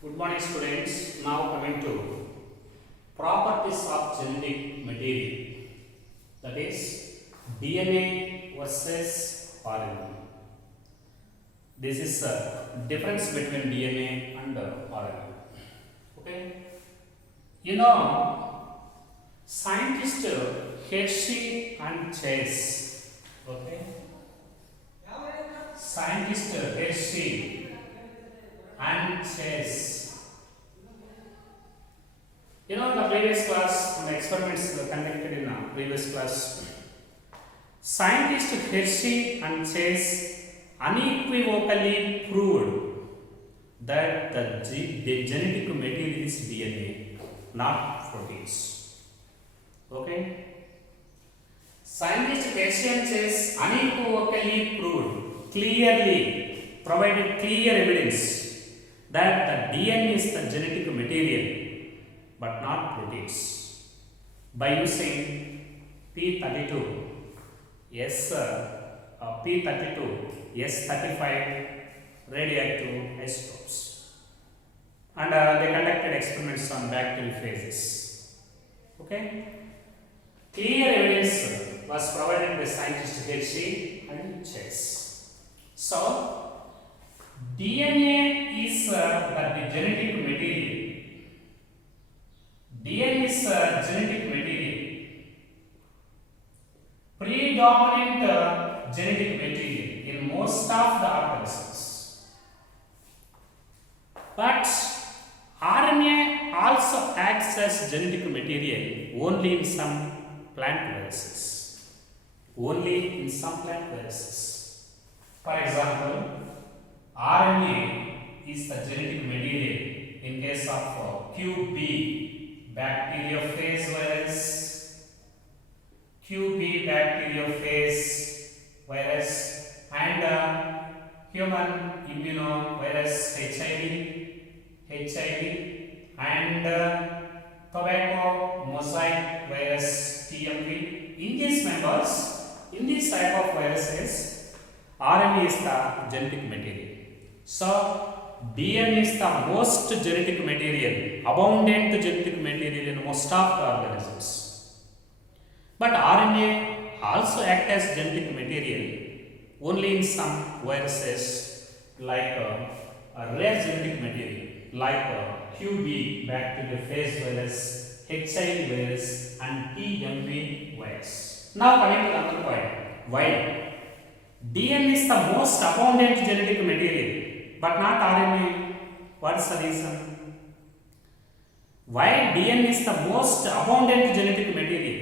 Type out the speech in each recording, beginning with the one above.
Good morning, students. Now coming to properties of genetic material, that is DNA versus RNA. This is a difference between DNA and RNA. Okay, you know, scientists Hershey and Chase. Okay, scientists Hershey and Chase. You know, in the previous class, the experiments were conducted in the previous class. Scientists Hershey and Chase unequivocally proved that the genetic material is DNA, not proteins. Okay? Scientists Hershey and Chase unequivocally proved, clearly provided clear evidence that the DNA is the genetic material but not proteins by using P32 S35 radioactive isotopes, and they conducted experiments on bacterial phases. Okay, clear evidence was provided by scientists Hershey and Chase. So DNA is the genetic material. DNA is genetic material, predominant genetic material in most of the organisms. But RNA also acts as genetic material only in some plant viruses. Only in some plant viruses. For example, RNA is the genetic material in case of QB bacteriophage virus, QB bacteriophage virus, and human immunovirus HIV, and tobacco mosaic virus TMV. In these members, in these type of viruses, RNA is the genetic material. So DNA is the most genetic material, abundant genetic material in most of the organisms. But RNA also acts as genetic material only in some viruses, like a rare genetic material like QB bacteriophage virus, HIV virus, and TMV virus. Now coming to another point, why DNA is the most abundant genetic material but not RNA? What is the reason? Why DNA is the most abundant genetic material?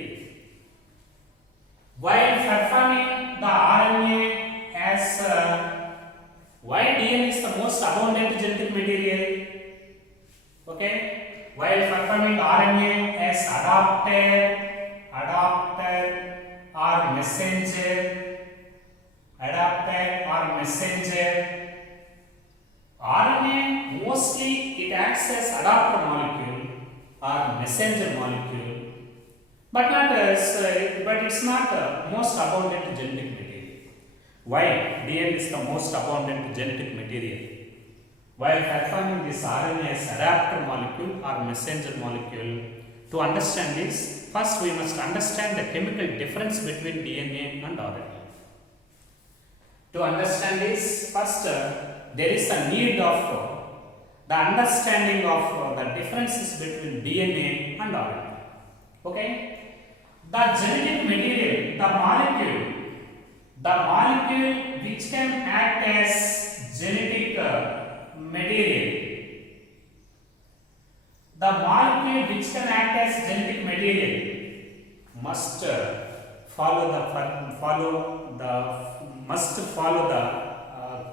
While performing the RNA as why DNA is the most abundant genetic material? Okay, while performing RNA as adapter or messenger, RNA mostly it acts as adapter molecule or messenger molecule, but it's not the most abundant genetic material. Why DNA is the most abundant genetic material? While performing this RNA as adapter molecule or messenger molecule, to understand this, first we must understand the chemical difference between DNA and RNA. To understand this, first there is a need of the understanding of the differences between DNA and RNA. Okay? The genetic material, the molecule which can act as genetic material, the molecule which can act as genetic material must follow the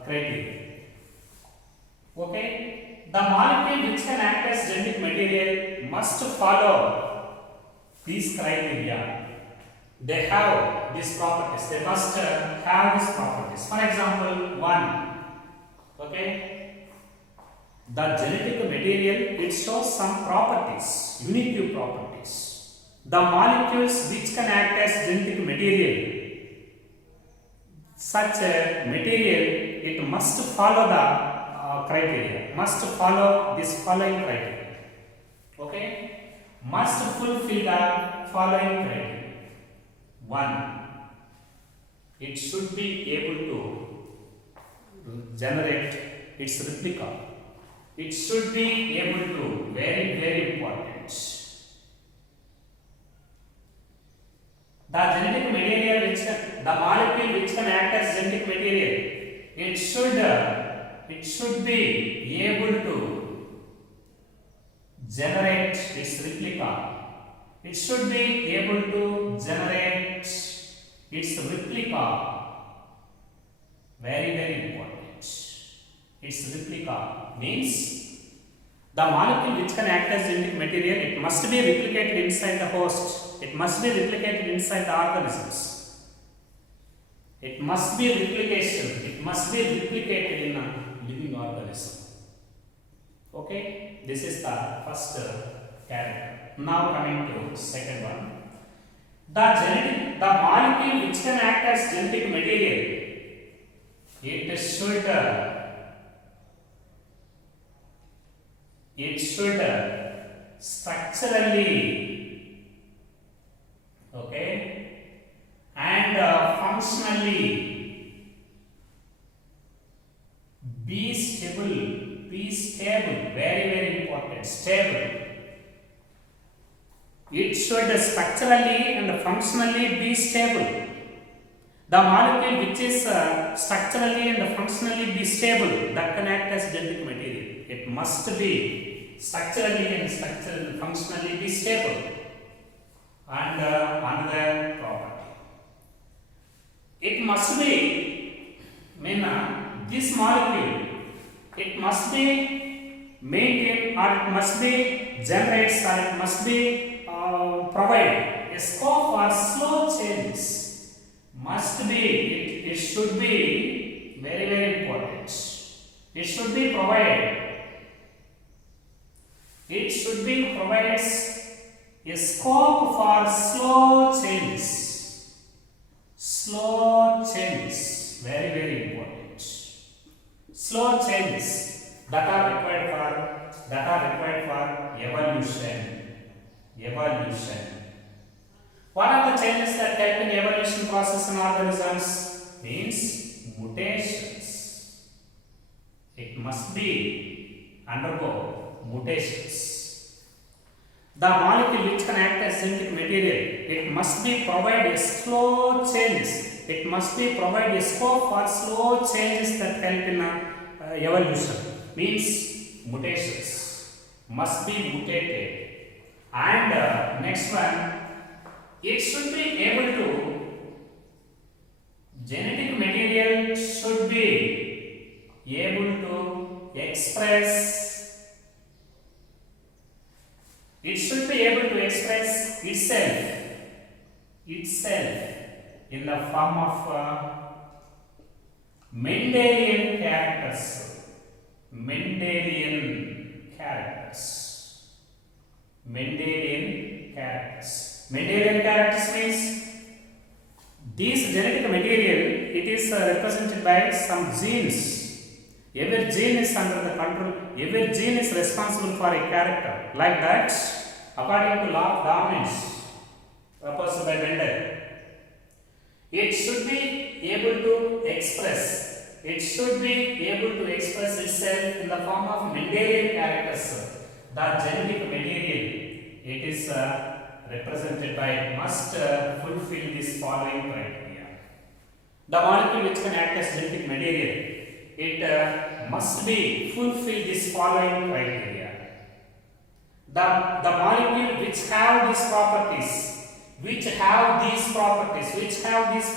criteria. Okay, the molecule which can act as genetic material must follow these criteria. They have these properties. They must have these properties. For example, one. Okay, the genetic material, it shows some properties, unique properties. The molecules which can act as genetic material, such a material, it must follow the criteria. Must follow this following criteria. Okay? Must fulfill the following criteria. 1. It should be able to generate its replica. It should be able to, very important. The genetic material which can, the molecule which can act as genetic material, it should be able to generate its replica. It should be able to generate its replica. Very important. Its replica means the molecule which can act as genetic material, it must be replicated inside the host. It must be replicated inside the organisms. It must be replication. It must be replicated in a living organism. Okay, this is the first character. Now coming to second one. The molecule which can act as genetic material, it should structurally, okay, and functionally be stable, very important, stable. It should structurally and functionally be stable. The molecule which is structurally and functionally be stable, that can act as genetic material. It must be structurally and functionally be stable. And another property, it must be, this molecule, it must be maintained, or it must be generates, or it must be provide a scope for slow changes. Must be, it should be very important. It should be provided. It should be provides a scope for slow changes. Slow changes, very important. Slow changes that are required for evolution. What are the changes that help in evolution process in organisms? Means mutations. It must be undergo mutations. The molecule which can act as genetic material, it must be provide a slow changes. It must be provide a scope for slow changes that help in evolution. Means mutations. Must be mutated. And next one, it should be able to, genetic material should be able to express, it should be able to express itself in the form of Mendelian characters. Mendelian characters means these genetic material, it is represented by some genes. Every gene is under the control, every gene is responsible for a character. Like that, according to law of dominance proposed by Mendel, it should be able to express. It should be able to express itself in the form of Mendelian characters. The genetic material, it is represented by, must fulfill this following criteria. The molecule which can act as genetic material, it must be fulfill this following criteria. The molecule which have these properties, which have these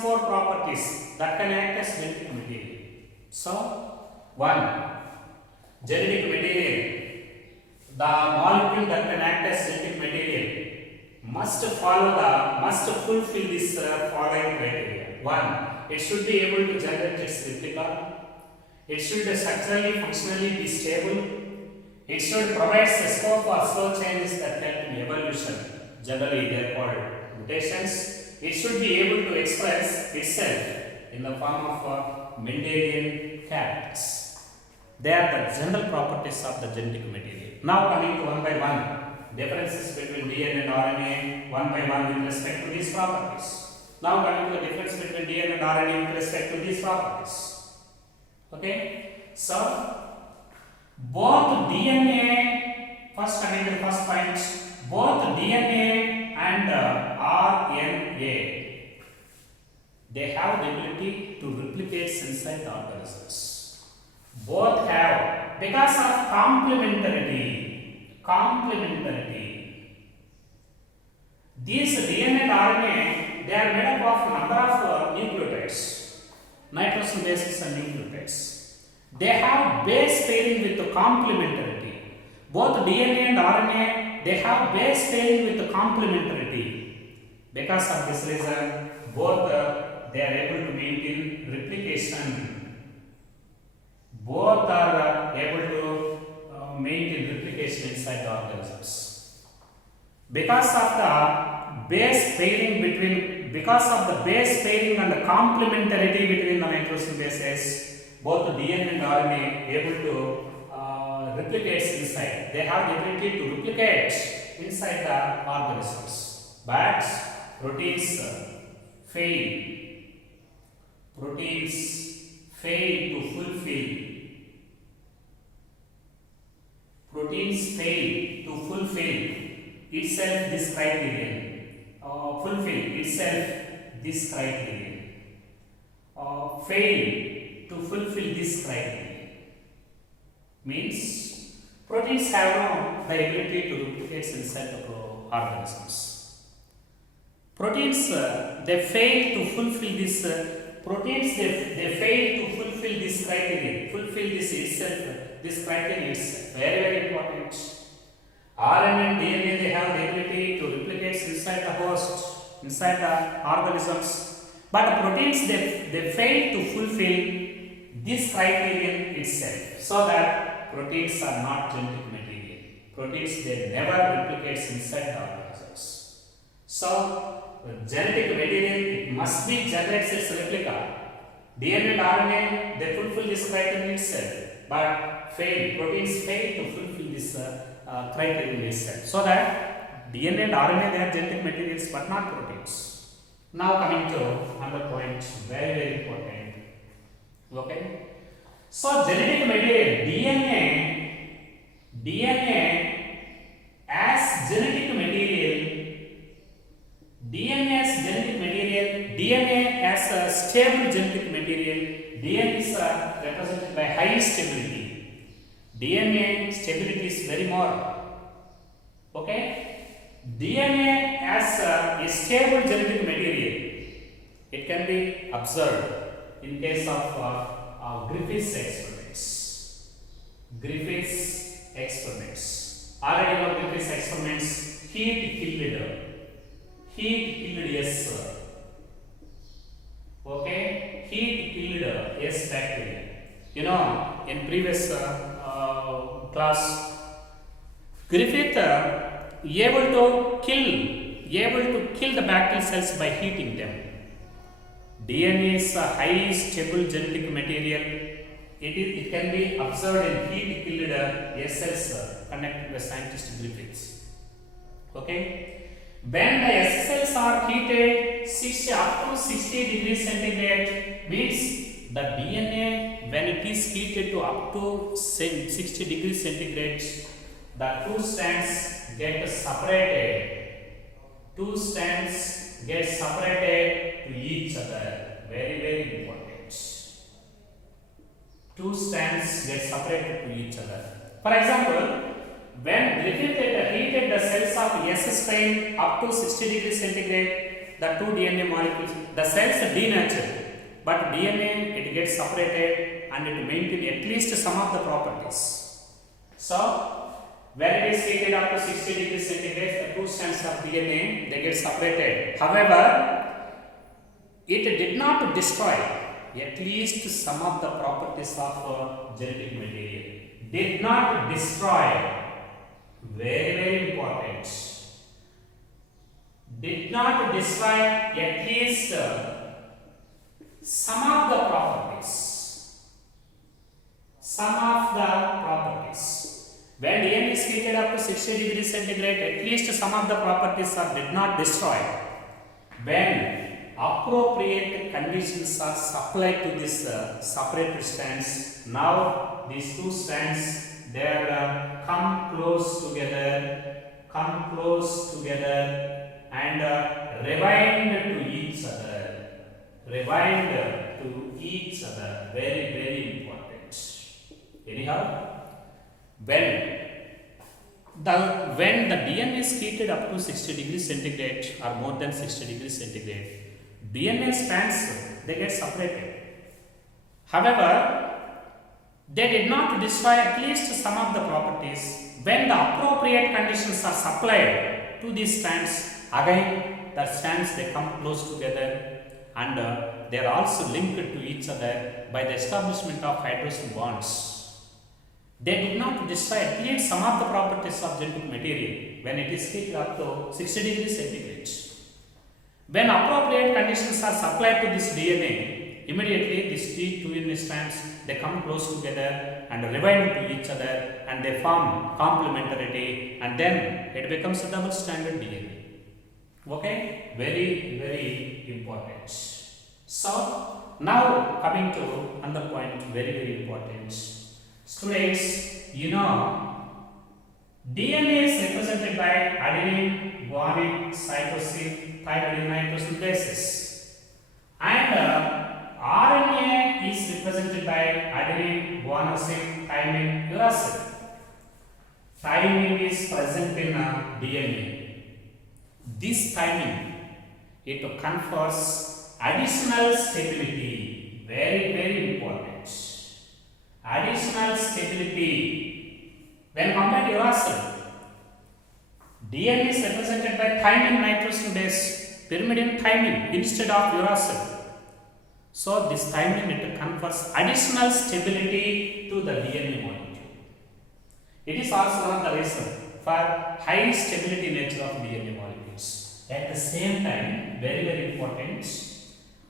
four properties, that can act as genetic material. So, 1. Genetic material. The molecule that can act as genetic material must fulfill this following criteria. 1. It should be able to generate its replica. It should structurally, functionally be stable. It should provide a scope for slow changes that help in evolution. Generally, they are called mutations. It should be able to express itself in the form of Mendelian characters. They are the general properties of the genetic material. Now coming to one by one, differences between DNA and RNA one by one with respect to these properties. Now coming to the difference between DNA and RNA with respect to these properties. Okay, so both DNA, first coming to the first point, both DNA and RNA, they have the ability to replicate inside the organisms. Both have, because of complementarity. These DNA and RNA, they are made up of number of nucleotides, nitrogen bases and nucleotides. They have base pairing with the complementarity. Both DNA and RNA, they have base pairing with the complementarity. Because of this reason, both they are able to maintain replication. Both are able to maintain replication inside the organisms. Because of the base pairing and the complementarity between the nitrogen bases, both the DNA and RNA able to replicate inside. They have the ability to replicate inside the organisms. But proteins fail. To fulfill itself this criterion. Fail to fulfill this criterion means proteins have the ability to replicate inside the organisms. Proteins they fail to fulfill this. They fail to fulfill this criterion. This criterion is very important. RNA and DNA, they have the ability to replicate inside the host, inside the organisms. But proteins, they fail to fulfill this criterion itself. So that proteins are not genetic material. Proteins, they never replicate inside the organisms. So, genetic material, it must be generates its replica. DNA and RNA, they fulfill this criterion itself, but proteins fail to fulfill this criterion itself. So that DNA and RNA, they are genetic materials but not proteins. Now coming to another point, very important. Okay. So genetic material, DNA as genetic material, DNA as a stable genetic material, DNA is represented by high stability. DNA stability is very more. Okay? DNA as a stable genetic material, it can be observed in case of Griffith's experiments. Already know Griffith's experiments, heat killed yes. Okay, heat killed yes bacteria. You know, in previous class, Griffith able to kill the bacterial cells by heating them. DNA is a high stable genetic material. It can be observed in heat killed yes cells conducted by scientist Griffiths. Okay. When the S cells are heated up to 60 degrees centigrade, means the DNA, when it is heated to up to 60 degrees centigrade, the two strands get separated. To each other. Very important. Two strands get separated to each other. For example, when Griffith heated the cells of S strain up to 60 degrees centigrade, the two DNA molecules, the cells denatured, but DNA, it gets separated and it maintains at least some of the properties. So, when it is heated up to 60 degrees centigrade, the two strands of DNA, they get separated. However, it did not destroy at least some of the properties of genetic material. Did not destroy. Very important. Did not destroy at least some of the properties. some of the properties. When DNA is heated up to 60 degrees centigrade, at least some of the properties are did not destroy. When appropriate conditions are supplied to this separated strands, now these two strands they come close together and rewind to each other. Rewind to each other. Very, very important. Anyhow, when the DNA is heated up to 60 degrees centigrade or more than 60 degrees centigrade, DNA strands they get separated. However, they did not destroy at least some of the properties. When the appropriate conditions are supplied to these strands, again the strands they come close together and they are also linked to each other by the establishment of hydrogen bonds. They did not destroy at least some of the properties of genetic material when it is heated up to 60 degrees centigrade. When appropriate conditions are supplied to this DNA, immediately these two DNA strands they come close together and rewind to each other and they form complementarity and then it becomes a double stranded DNA. Okay, very, very important. So now coming to another point, very, very important. Students, you know DNA is represented by adenine, guanine, cytosine, thymine, nitrogen bases, and RNA is represented by adenine, guanosine, thymine, uracil. Thymine is present in DNA. This thymine it confers additional stability. Very, very important. Additional stability when compared to uracil. DNA is represented by thymine nitrogen base, pyrimidine thymine instead of uracil. So this thymine it confers additional stability to the DNA molecule. It is also one of the reasons for high stability nature of DNA molecules. At the same time, very, very important,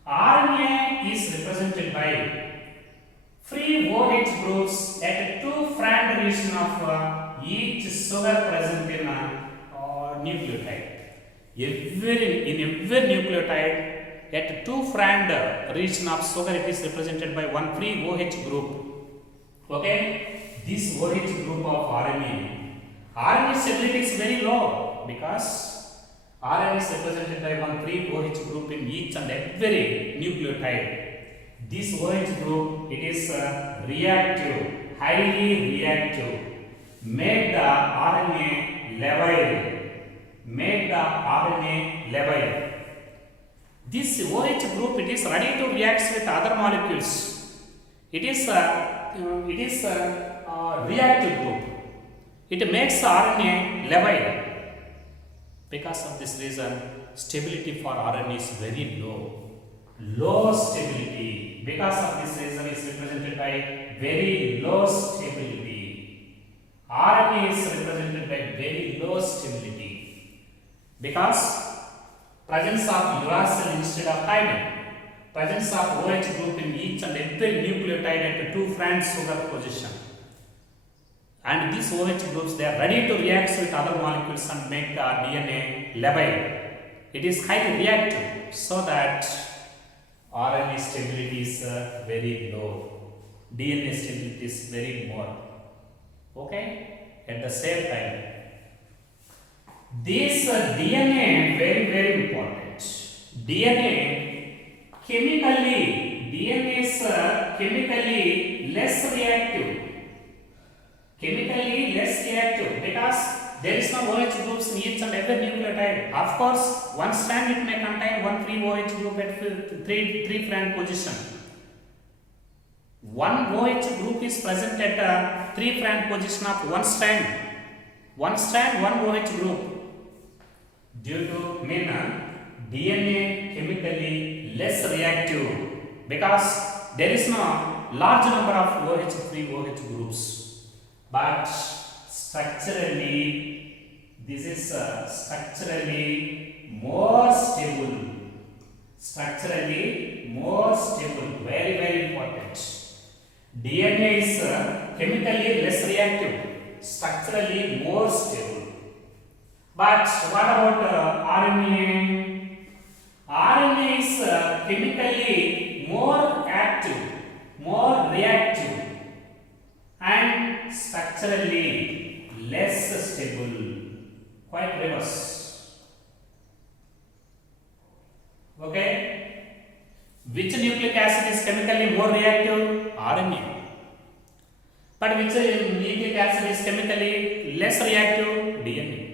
RNA is represented by free OH groups at a two-strand region of each sugar present in a nucleotide. In every nucleotide, at a two-strand region of sugar, it is represented by one free OH group. Okay, this OH group of RNA stability is very low because RNA is represented by one free OH group in each and every nucleotide. This OH group it is reactive, highly reactive, make the RNA labile. This OH group it is ready to react with other molecules. It is reactive group. It makes RNA labile. Because of this reason, stability for RNA is very low. Low stability. Because of this reason, is represented by very low stability. RNA is represented by very low stability. Because presence of uracil instead of thymine, presence of OH group in each and every nucleotide at the two-strand sugar position. And these OH groups they are ready to react with other molecules and make the DNA labile. It is highly reactive, so that RNA stability is very low. DNA stability is very more. Okay. At the same time, this DNA very, very important. DNA is chemically less reactive. Because there is no OH groups in each and every nucleotide. Of course, one strand it may contain one free OH group at three-strand position. One OH group is present at a three-strand position of one strand. One strand, one OH group. Due to DNA chemically less reactive because there is no large number of free OH groups. But structurally, this is structurally more stable. Very, very important. DNA is chemically less reactive, structurally more stable. But what about RNA? RNA is chemically more active, more reactive, and structurally less stable, quite reverse. Okay? Which nucleic acid is chemically more reactive? RNA. But which nucleic acid is chemically less reactive? DNA.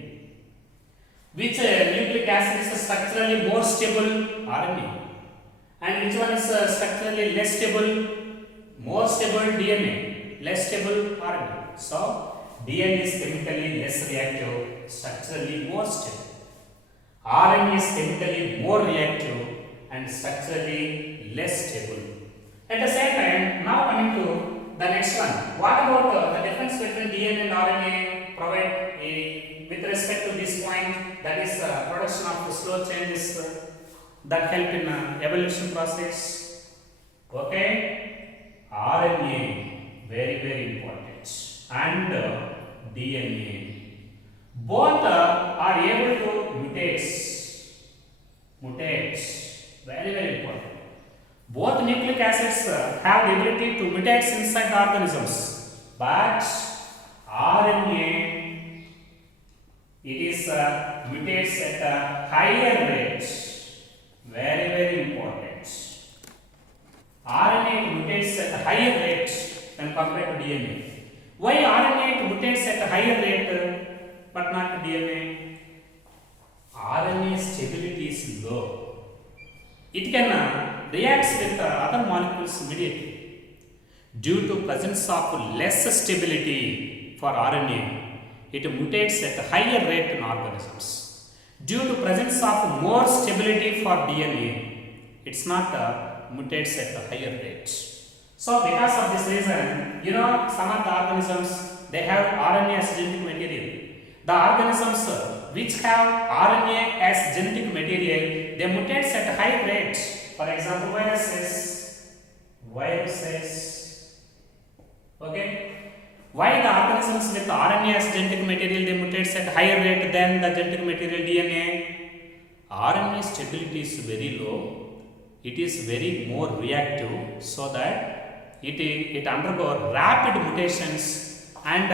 Which nucleic acid is structurally more stable? RNA. And which one is structurally less stable? More stable? DNA. Less stable? RNA. So, DNA is chemically less reactive, structurally more stable. RNA is chemically more reactive and structurally less stable. At the same time, now coming to the next one. What about the difference between DNA and RNA provide with respect to this point, that is production of slow changes that help in evolution process. Okay? RNA, very important, and DNA. Both are able to mutate, very important. Both nucleic acids have the ability to mutate inside the organisms, but RNA, it is mutates at a higher rate, very important. RNA mutates at a higher rate when compared to DNA. Why RNA mutates at a higher rate but not DNA? RNA stability is low. It can react with other molecules immediately. Due to presence of less stability for RNA, it mutates at a higher rate in organisms. Due to presence of more stability for DNA, it's not mutates at a higher rate. So because of this reason, some of the organisms, they have RNA as genetic material. The organisms which have RNA as genetic material, they mutate at a high rate. For example, viruses. Okay? Why the organisms with RNA as genetic material, they mutate at higher rate than the genetic material DNA? RNA stability is very low. It is very more reactive, so that it undergoes rapid mutations, and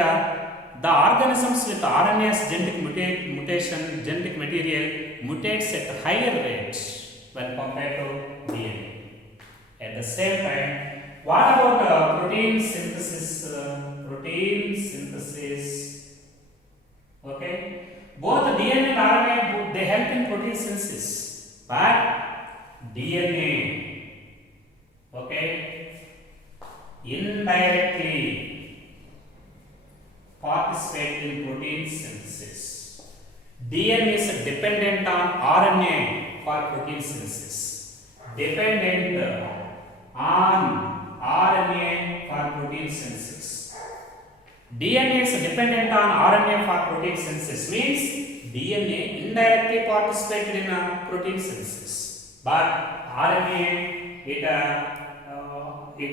the organisms with RNA as genetic material mutates at higher rates when compared to DNA. At the same time, what about protein synthesis? Okay, both DNA and RNA, they help in protein synthesis, but DNA, okay, indirectly participate in protein synthesis. DNA is dependent on RNA for protein synthesis. Dependent on RNA for protein synthesis. DNA is dependent on RNA for protein synthesis, means DNA indirectly participated in protein synthesis, but RNA, it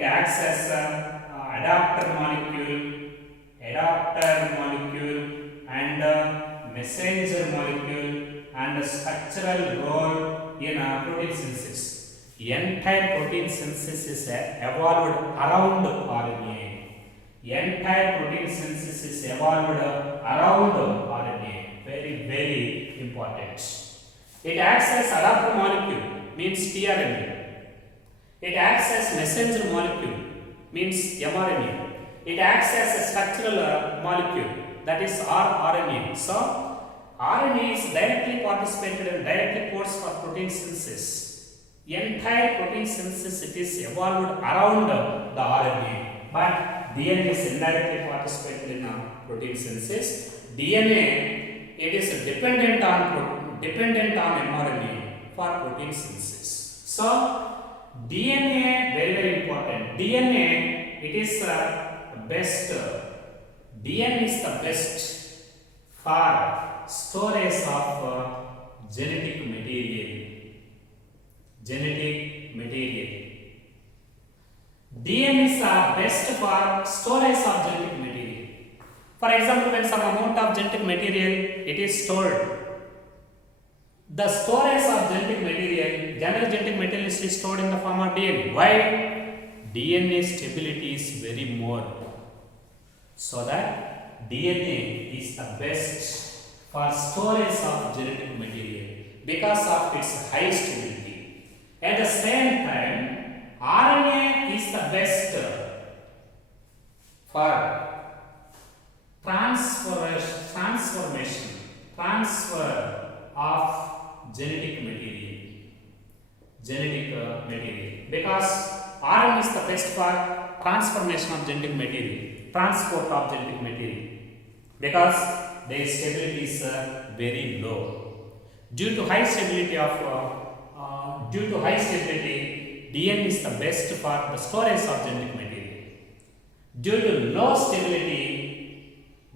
acts as adapter molecule and messenger molecule and a structural role in protein synthesis. Entire protein synthesis is evolved around RNA. Entire protein synthesis is evolved around RNA. Very important. It acts as adapter molecule, means tRNA. It acts as messenger molecule, means mRNA. It acts as a structural molecule, that is rRNA. So, RNA is directly participated and directly codes for protein synthesis. Entire protein synthesis, it is evolved around the RNA, but DNA is indirectly participated in protein synthesis. DNA, it is dependent on mRNA for protein synthesis. So, DNA, very important. DNA, it is best. DNA is the best for storage of genetic material. DNA is best for storage of genetic material. For example, when some amount of genetic material it is stored, the storage of genetic material, general genetic material is stored in the form of DNA. Why? DNA stability is very more. So that DNA is the best for storage of genetic material because of its high stability. At the same time, RNA is the best for transfer of genetic material, because RNA is the best for transformation of genetic material, transport of genetic material, because their stability is very low. Due to high stability, DNA is the best for the storage of genetic material. Due to low stability,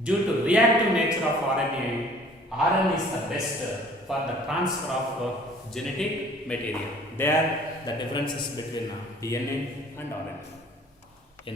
due to reactive nature of RNA is the best for the transfer of genetic material. There, the differences between DNA and RNA.